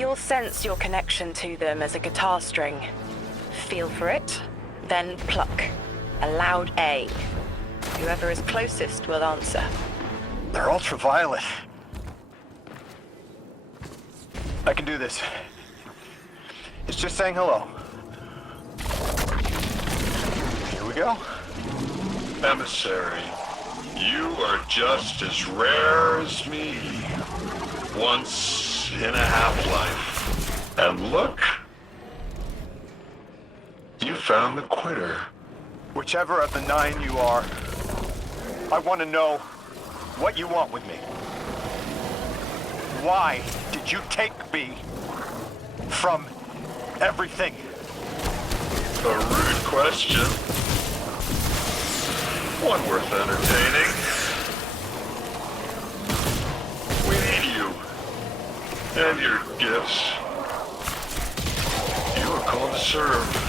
You'll sense your connection to them as a guitar string. Feel for it, then pluck. A loud A. Whoever is closest will answer. They're ultraviolet. I can do this. It's just saying hello. Here we go. Emissary, you are just as rare as me. Once in a half-life. And look, you found the quitter. Whichever of the 9 you are, I want to know what you want with me. Why did you take me from everything? A rude question. One worth entertaining. We need you. And your gifts. You are called to serve.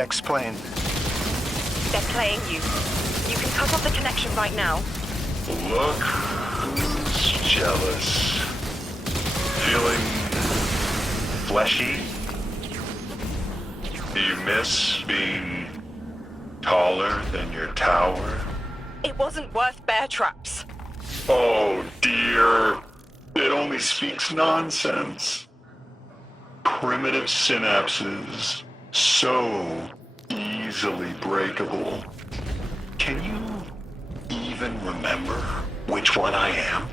Explain. They're playing you. You can cut off the connection right now. Look who's jealous. Feeling fleshy? Do you miss being taller than your tower? It wasn't worth bear traps. Oh dear. It only speaks nonsense. Primitive synapses, so easily breakable. Can you even remember which one I am?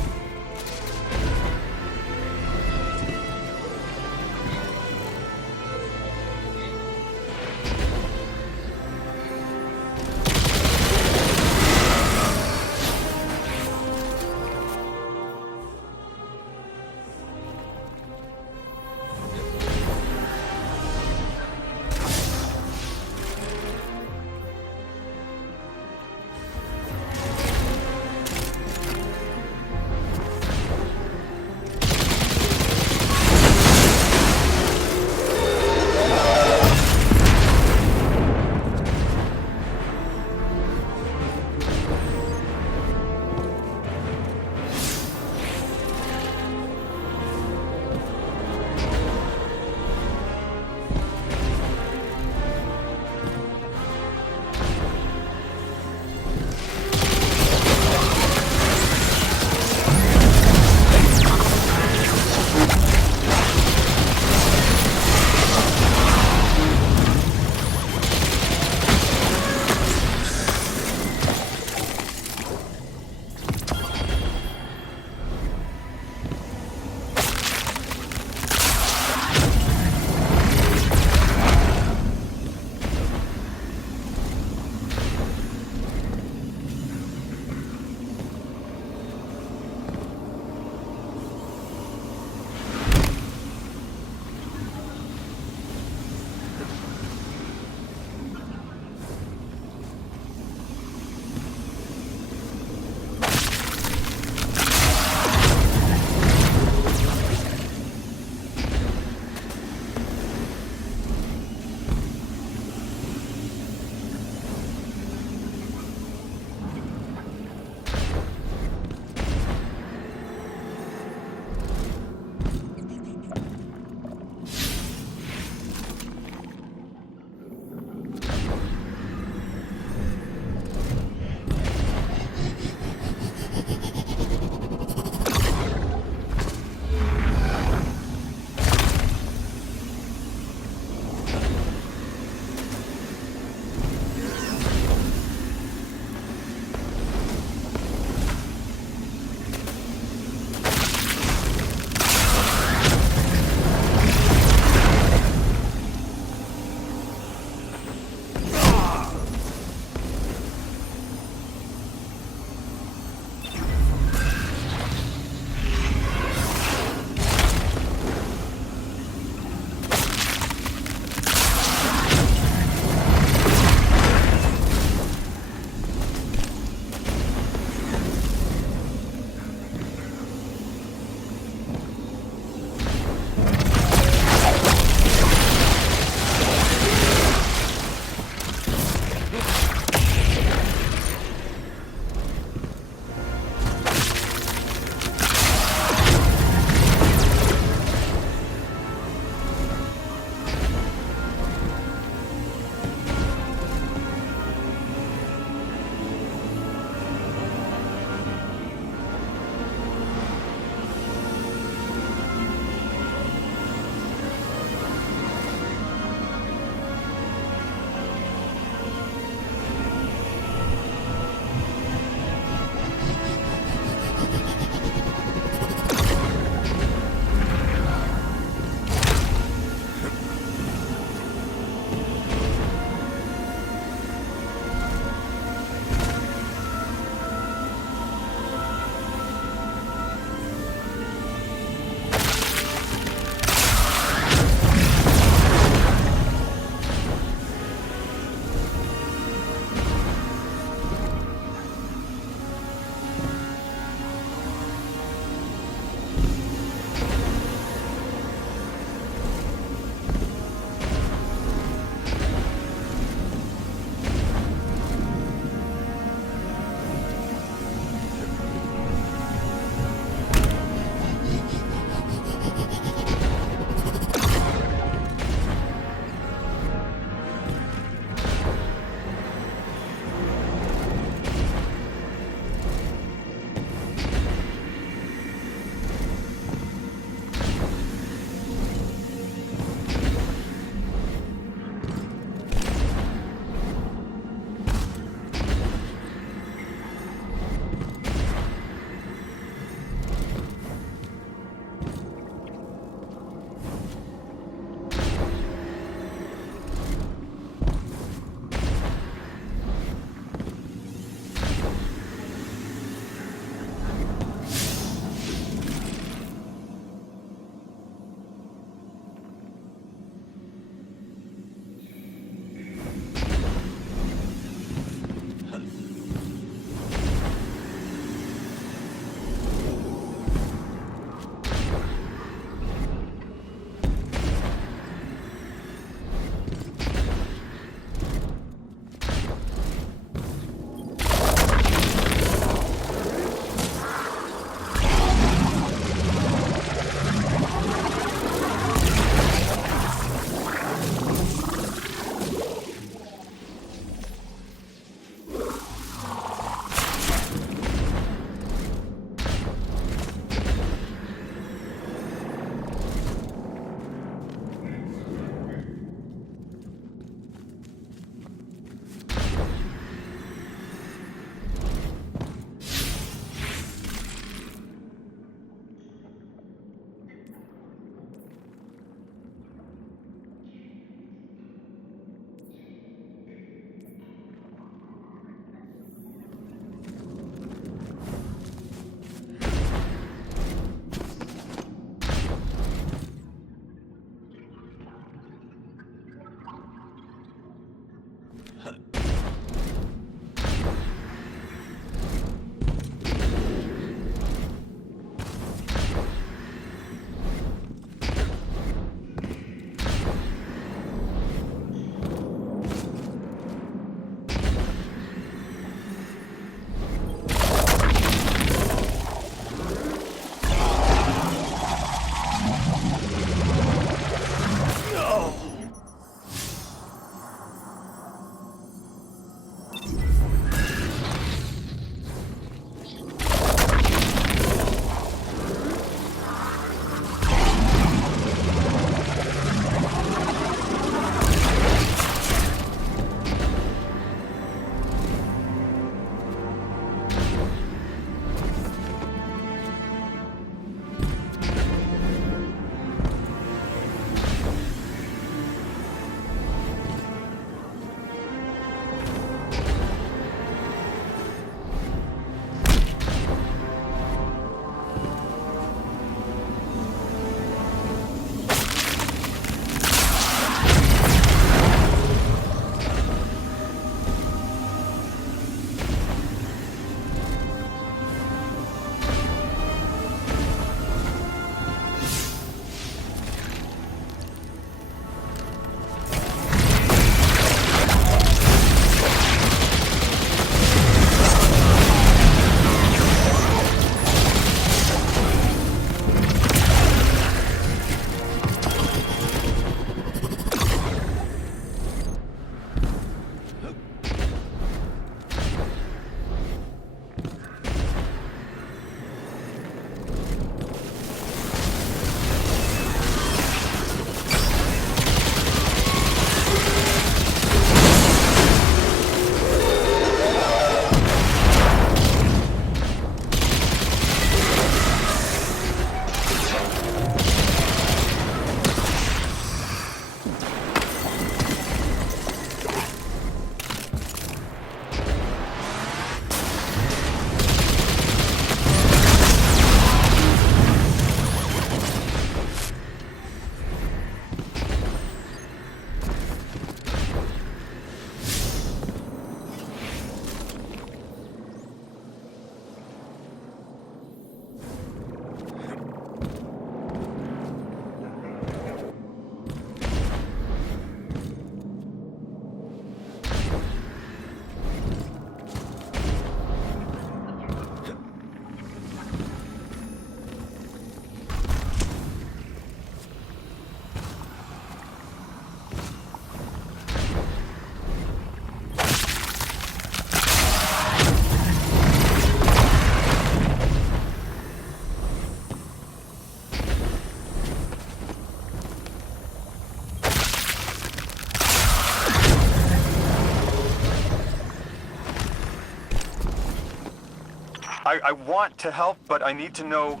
I want to help, but I need to know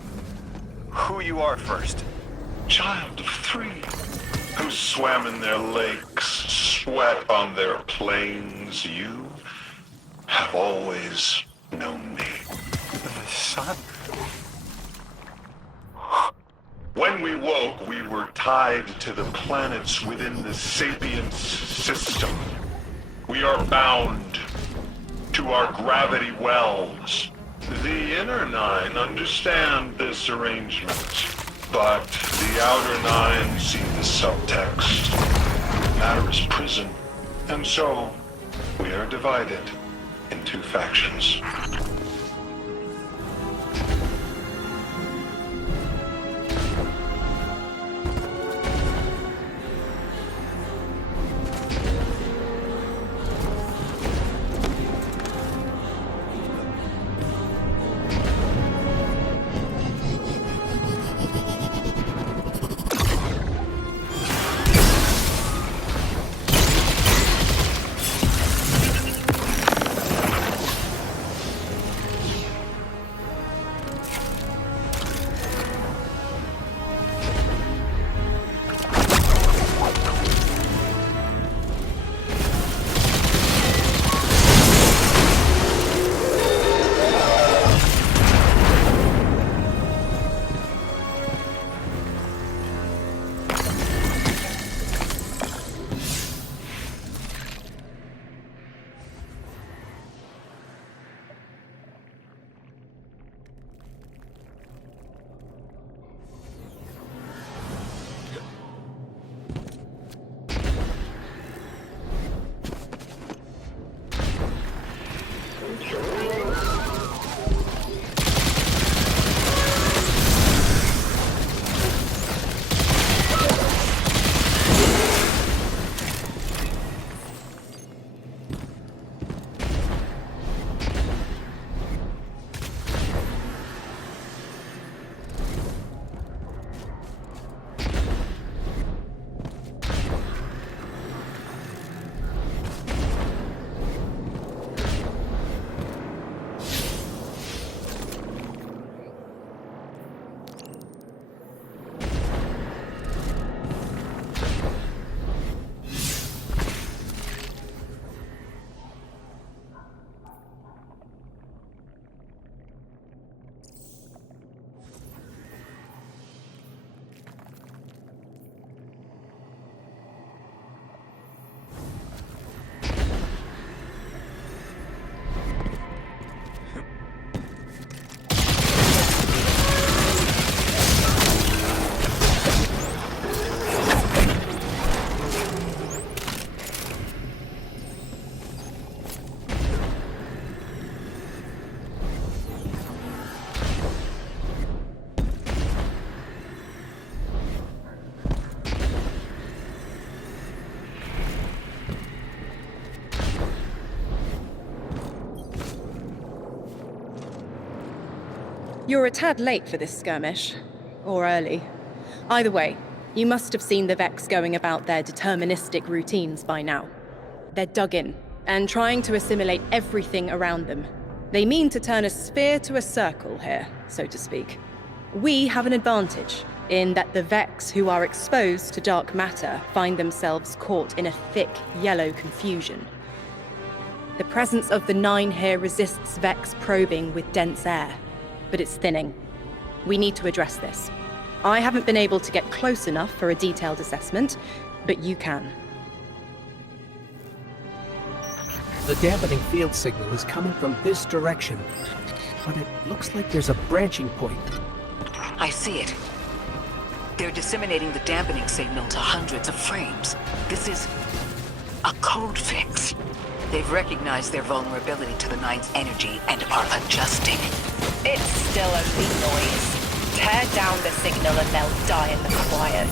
who you are first. Child of 3, who swam in their lakes, sweat on their plains, you have always known me. Son? When we woke, we were tied to the planets within the Sapience system. We are bound to our gravity wells. The Inner 9 understand this arrangement, but the Outer 9 see the subtext. Matter is prison, and so we are divided into factions. You're a tad late for this skirmish. Or early. Either way, you must have seen the Vex going about their deterministic routines by now. They're dug in, and trying to assimilate everything around them. They mean to turn a sphere to a circle here, so to speak. We have an advantage, in that the Vex who are exposed to dark matter find themselves caught in a thick, yellow confusion. The presence of the Nine here resists Vex probing with dense air, but it's thinning. We need to address this. I haven't been able to get close enough for a detailed assessment, but you can. The dampening field signal is coming from this direction, but it looks like there's a branching point. I see it. They're disseminating the dampening signal to hundreds of frames. This is a code fix. They've recognized their vulnerability to the Nine's energy and are adjusting. It's still only noise. Tear down the signal and they'll die in the quiet.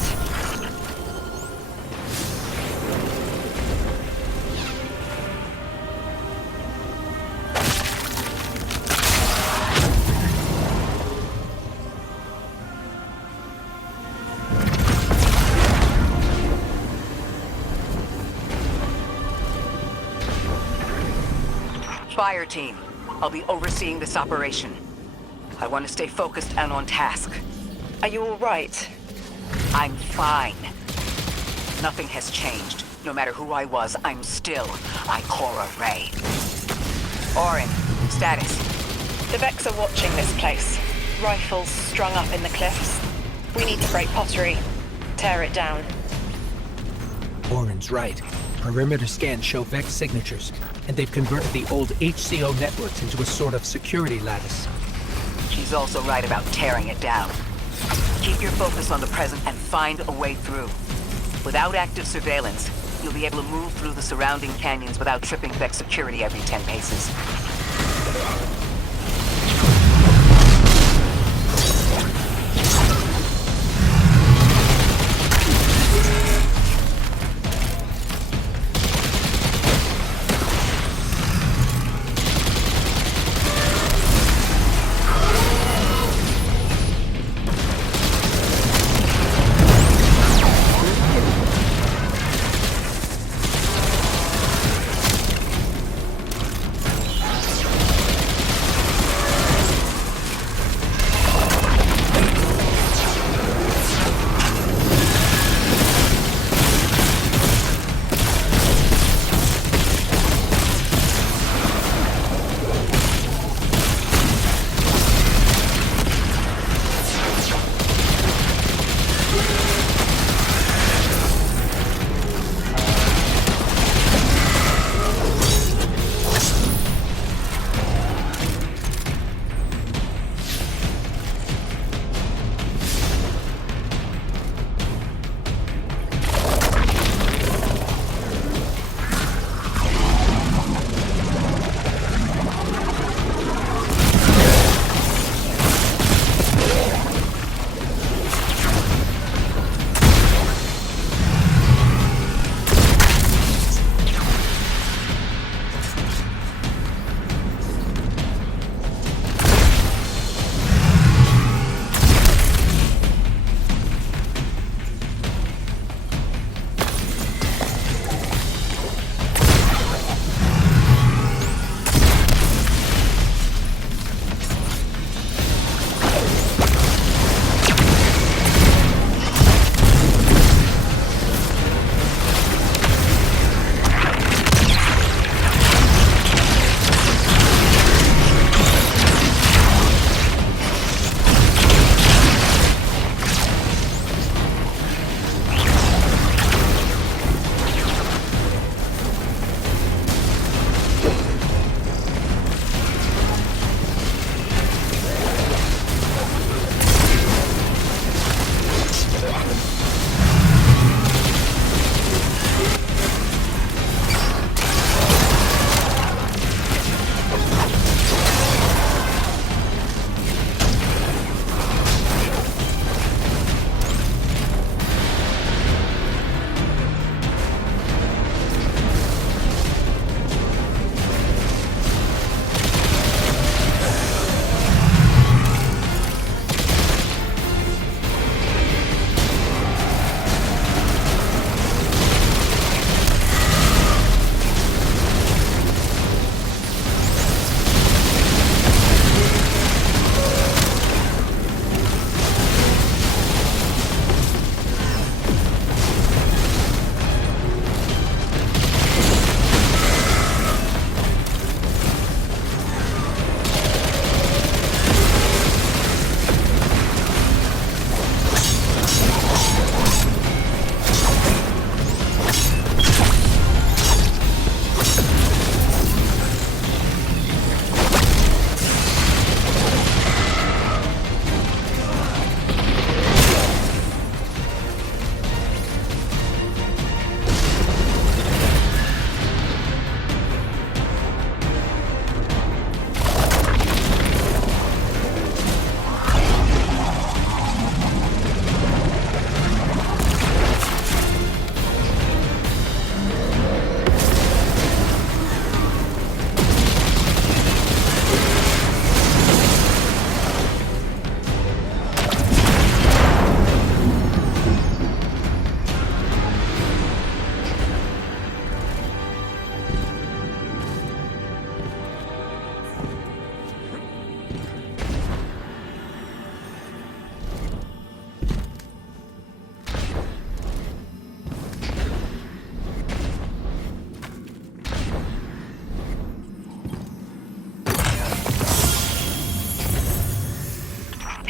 Fire team, I'll be overseeing this operation. I want to stay focused and on task. Are you all right? I'm fine. Nothing has changed. No matter who I was, I'm still Ikora Rey. Orin, status. The Vex are watching this place. Rifles strung up in the cliffs. We need to break pottery. Tear it down. Orin's right. Perimeter scans show Vex signatures, and they've converted the old HCO networks into a sort of security lattice. She's also right about tearing it down. Keep your focus on the present and find a way through. Without active surveillance, you'll be able to move through the surrounding canyons without tripping Vex security every 10 paces.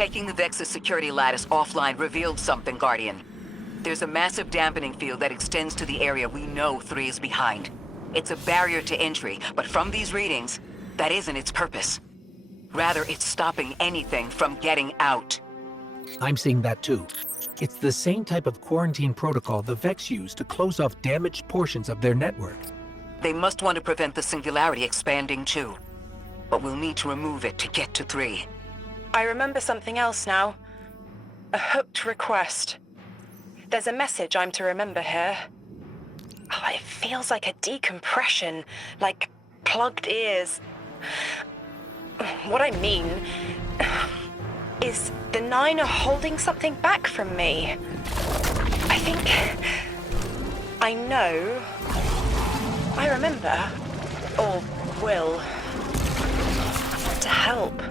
Taking the Vex's security lattice offline revealed something, Guardian. There's a massive dampening field that extends to the area we know 3 is behind. It's a barrier to entry, but from these readings, that isn't its purpose. Rather, it's stopping anything from getting out. I'm seeing that too. It's the same type of quarantine protocol the Vex use to close off damaged portions of their network. They must want to prevent the Singularity expanding too. But we'll need to remove it to get to 3. I remember something else now. A hooked request. There's a message I'm to remember here. Oh, it feels like a decompression, like plugged ears. What I mean is the 9 are holding something back from me. I think I know. I remember, or will, to help.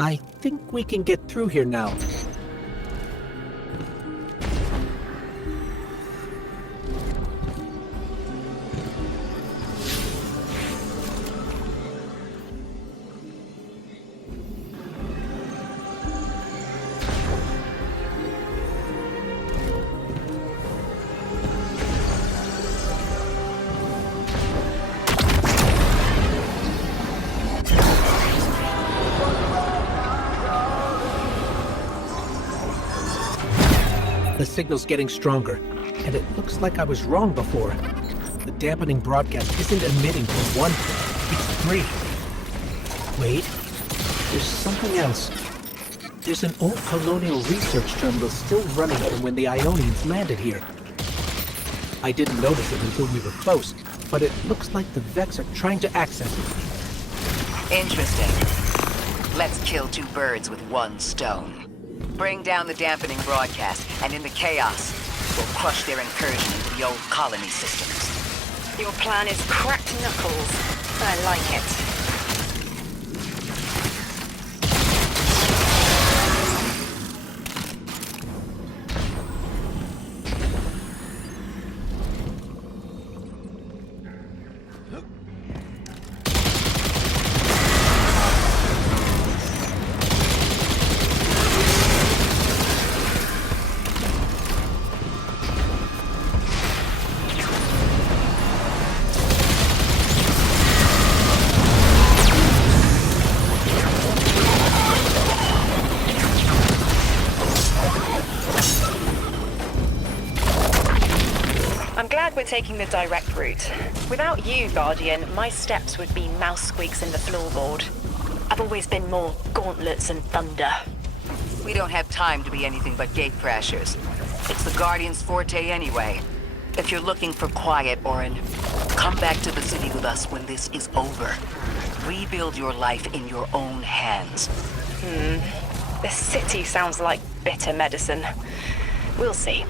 I think we can get through here now. The signal's getting stronger, and it looks like I was wrong before. The dampening broadcast isn't emitting from 1, it's 3. Wait, there's something else. There's an old colonial research terminal still running from when the Ionians landed here. I didn't notice it until we were close, but it looks like the Vex are trying to access it. Interesting. Let's kill 2 birds with 1 stone. Bring down the dampening broadcast, and in the chaos, we'll crush their incursion into the old colony systems. Your plan is cracked knuckles. I like it. We're taking the direct route. Without you, Guardian, my steps would be mouse squeaks in the floorboard. I've always been more gauntlets and thunder. We don't have time to be anything but gate crashers. It's the Guardian's forte anyway. If you're looking for quiet, Orin, come back to the city with us when this is over. Rebuild your life in your own hands. The city sounds like bitter medicine. We'll see.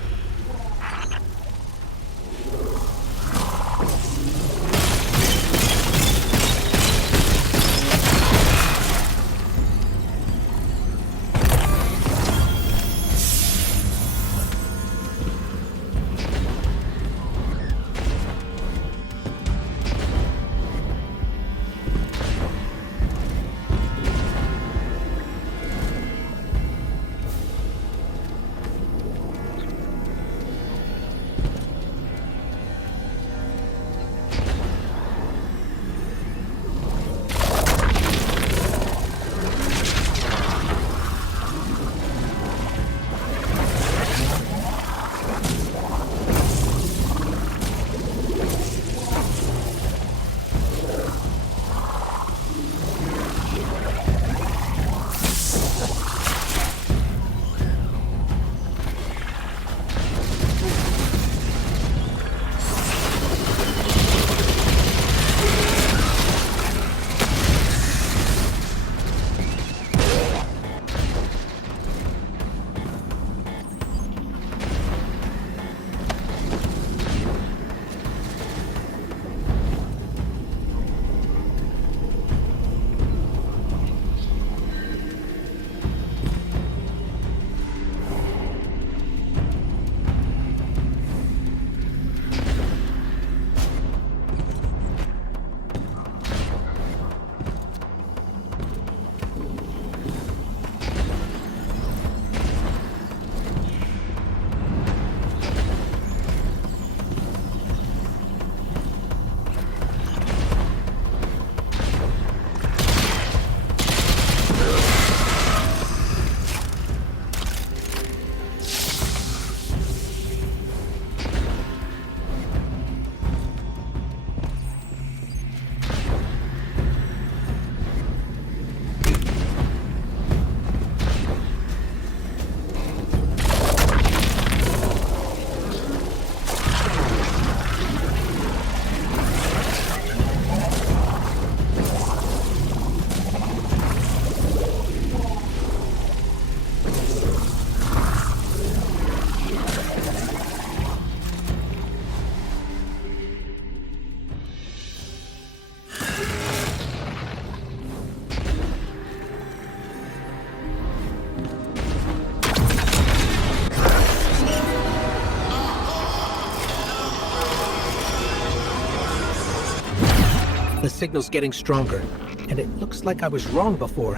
The signal's getting stronger, and it looks like I was wrong before.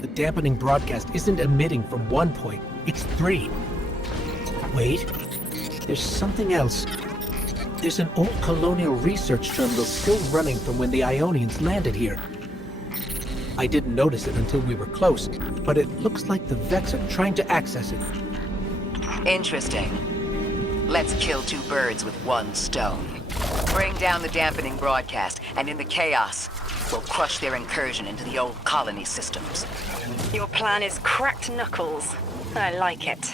The dampening broadcast isn't emitting from one point, it's three. Wait, there's something else. There's an old colonial research terminal still running from when the Ionians landed here. I didn't notice it until we were close, but it looks like the Vex are trying to access it. Interesting. Let's kill two birds with one stone. Bring down the dampening broadcast, and in the chaos, we'll crush their incursion into the old colony systems. Your plan is cracked knuckles. I like it.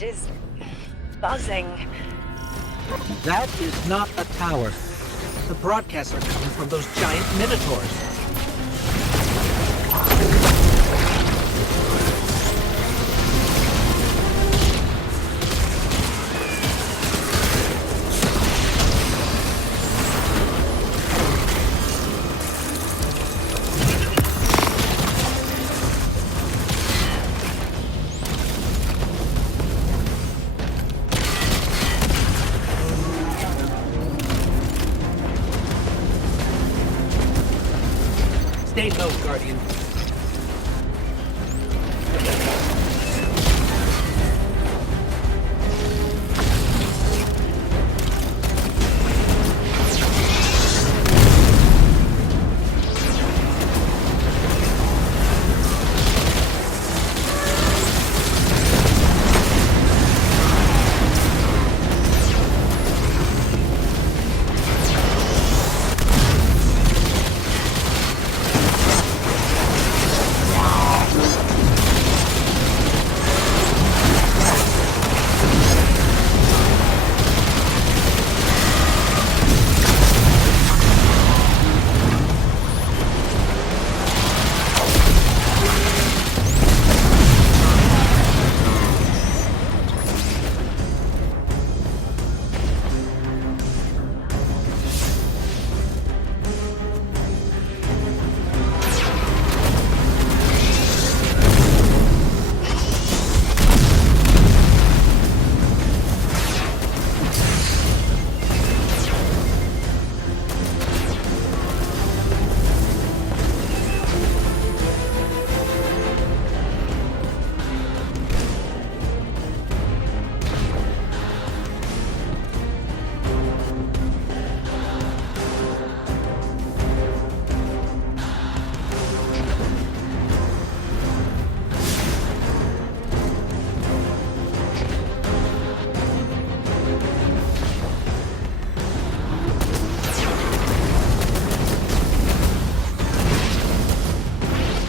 Is buzzing. That is not a tower. The broadcasts are coming from those giant minotaurs. Stay low, Guardian.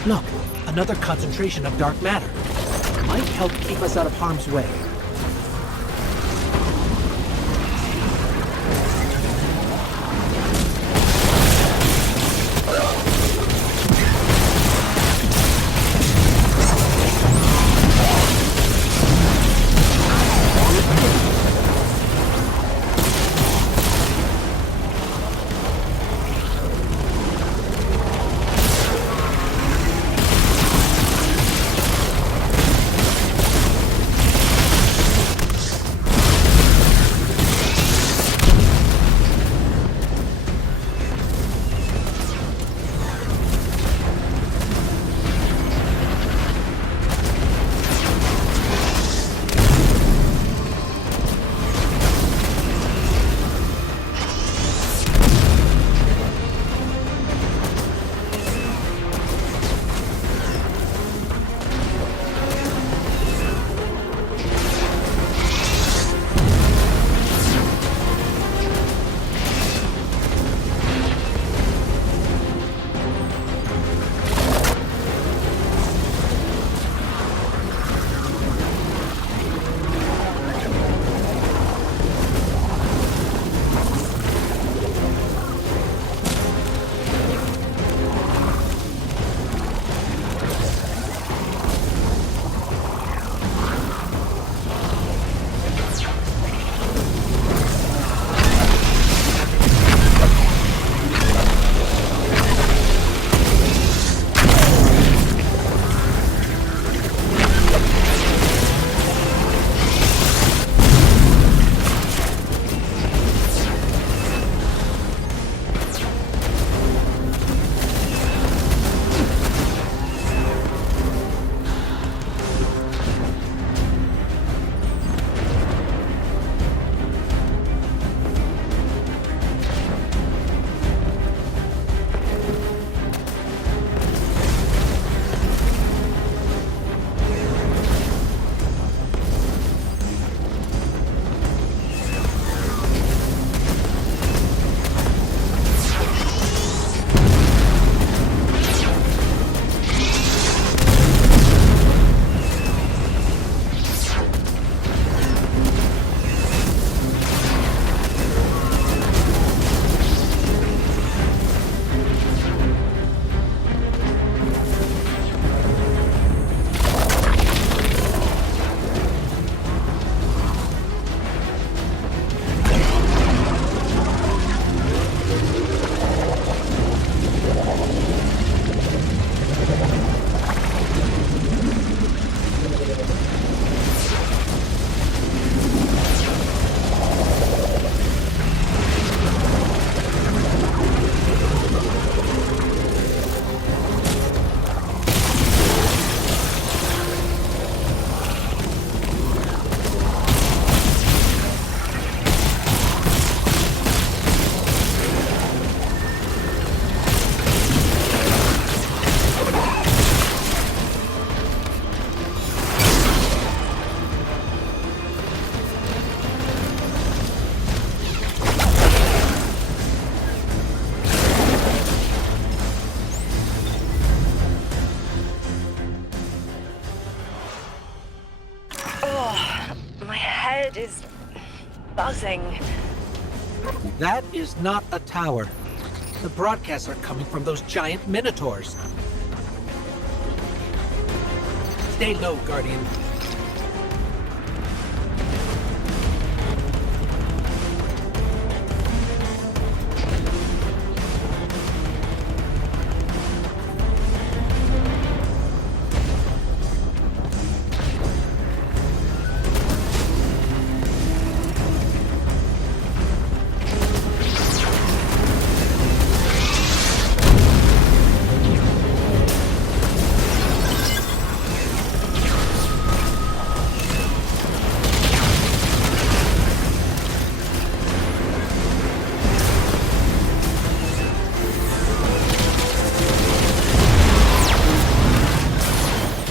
Look, another concentration of dark matter. Might help keep us out of harm's way. head is buzzing. That is not a tower. The broadcasts are coming from those giant minotaurs. Stay low, Guardian.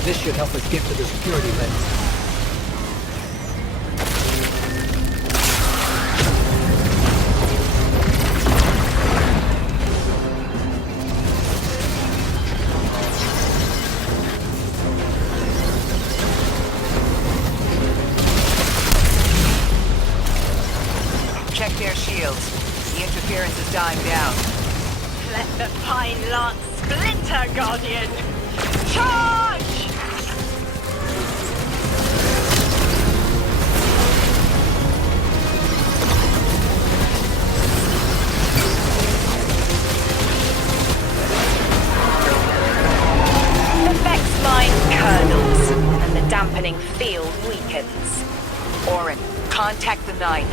This should help us get to the security lens. time down. Let the pine lance splinter, Guardian! Charge! The Vex line curdles, and the dampening field weakens. Orin, contact the 9.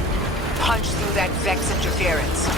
Punch through that Vex interference.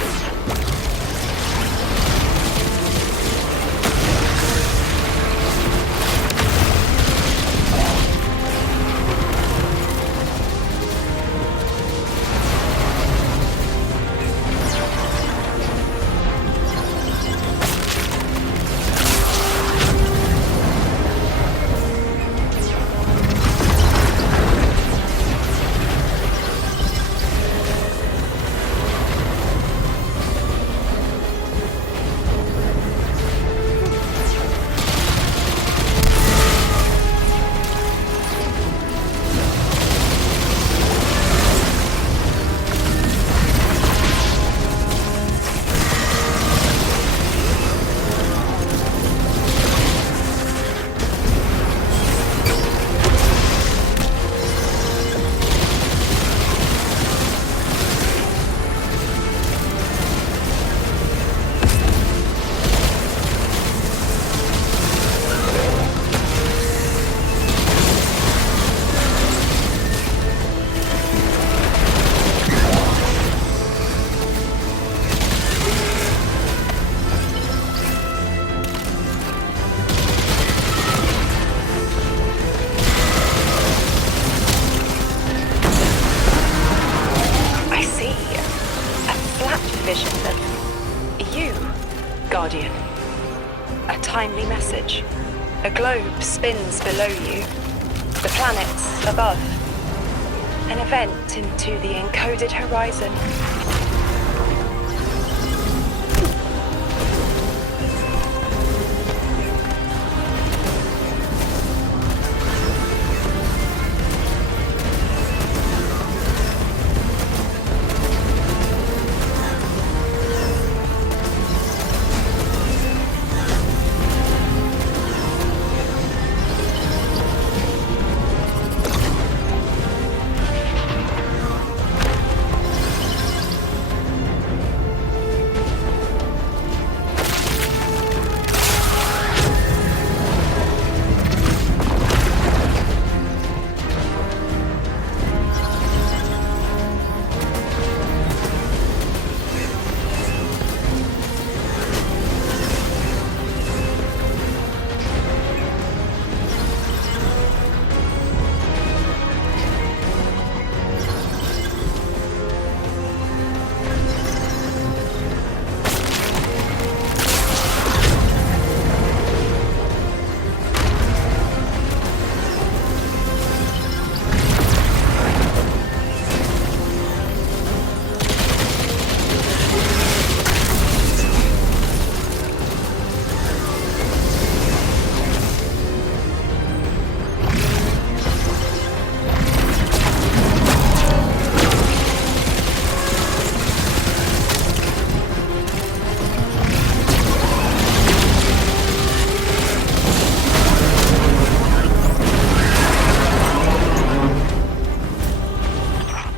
Guardian. A timely message. A globe spins below you. The planets above. An event into the encoded horizon.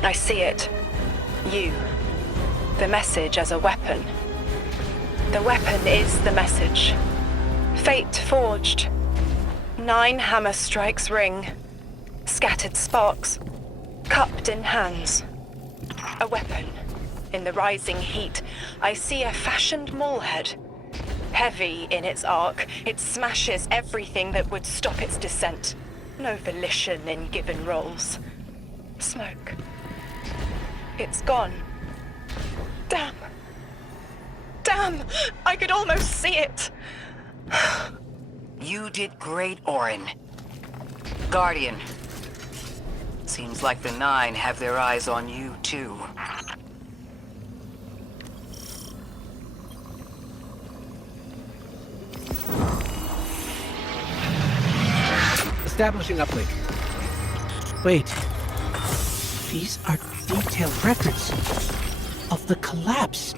I see it. You. The message as a weapon. The weapon is the message. Fate forged. 9 hammer strikes ring. Scattered sparks. Cupped in hands. A weapon. In the rising heat, I see a fashioned maulhead. Heavy in its arc, it smashes everything that would stop its descent. No volition in given roles. Smoke. It's gone. Damn. Damn! I could almost see it! You did great, Orin. Guardian. Seems like the 9 have their eyes on you, too. Establishing uplink. Wait. These are detailed records of the collapse.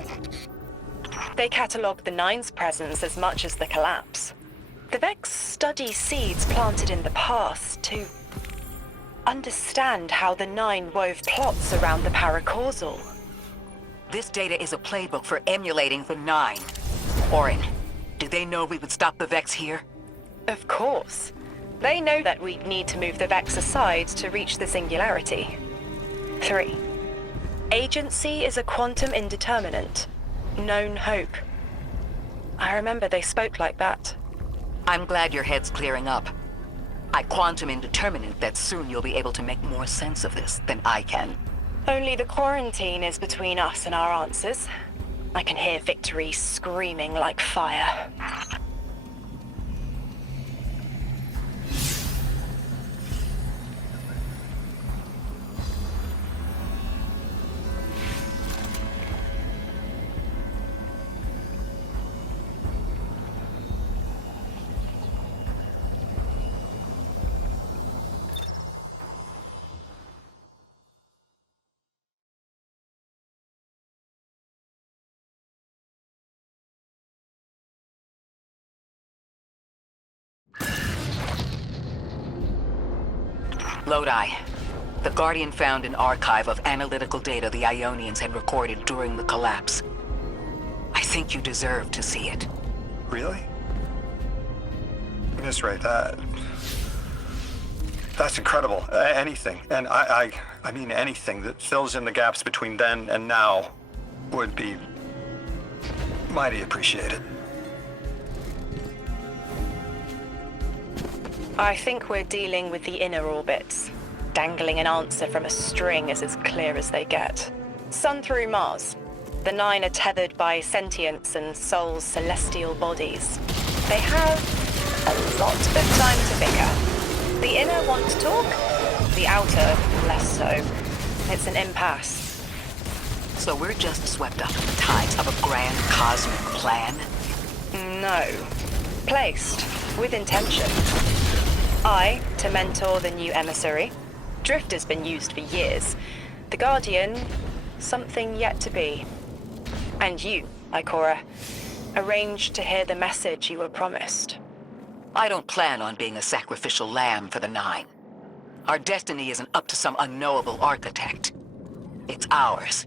They catalogue the Nine's presence as much as the collapse. The Vex study seeds planted in the past to understand how the Nine wove plots around the paracausal. This data is a playbook for emulating the Nine. Orin, did they know we would stop the Vex here? Of course. They know that we'd need to move the Vex aside to reach the singularity. 3. Agency is a quantum indeterminate. Known hope. I remember they spoke like that. I'm glad your head's clearing up. I quantum indeterminate that soon you'll be able to make more sense of this than I can. Only the quarantine is between us and our answers. I can hear victory screaming like fire. Lodi. The Guardian found an archive of analytical data the Ionians had recorded during the collapse. I think you deserve to see it. Really? Miss Ray, that's incredible. Anything, and I mean anything that fills in the gaps between then and now would be mighty appreciated. I think we're dealing with the inner orbits. Dangling an answer from a string is as clear as they get. Sun through Mars. The Nine are tethered by sentience and Sol's celestial bodies. They have a lot of time to bicker. The inner want to talk, the outer less so. It's an impasse. So we're just swept up in the tides of a grand cosmic plan? No. Placed. With intention. I, to mentor the new emissary. Drifter's been used for years. The Guardian, something yet to be. And you, Ikora, arranged to hear the message you were promised. I don't plan on being a sacrificial lamb for the Nine. Our destiny isn't up to some unknowable architect. It's ours.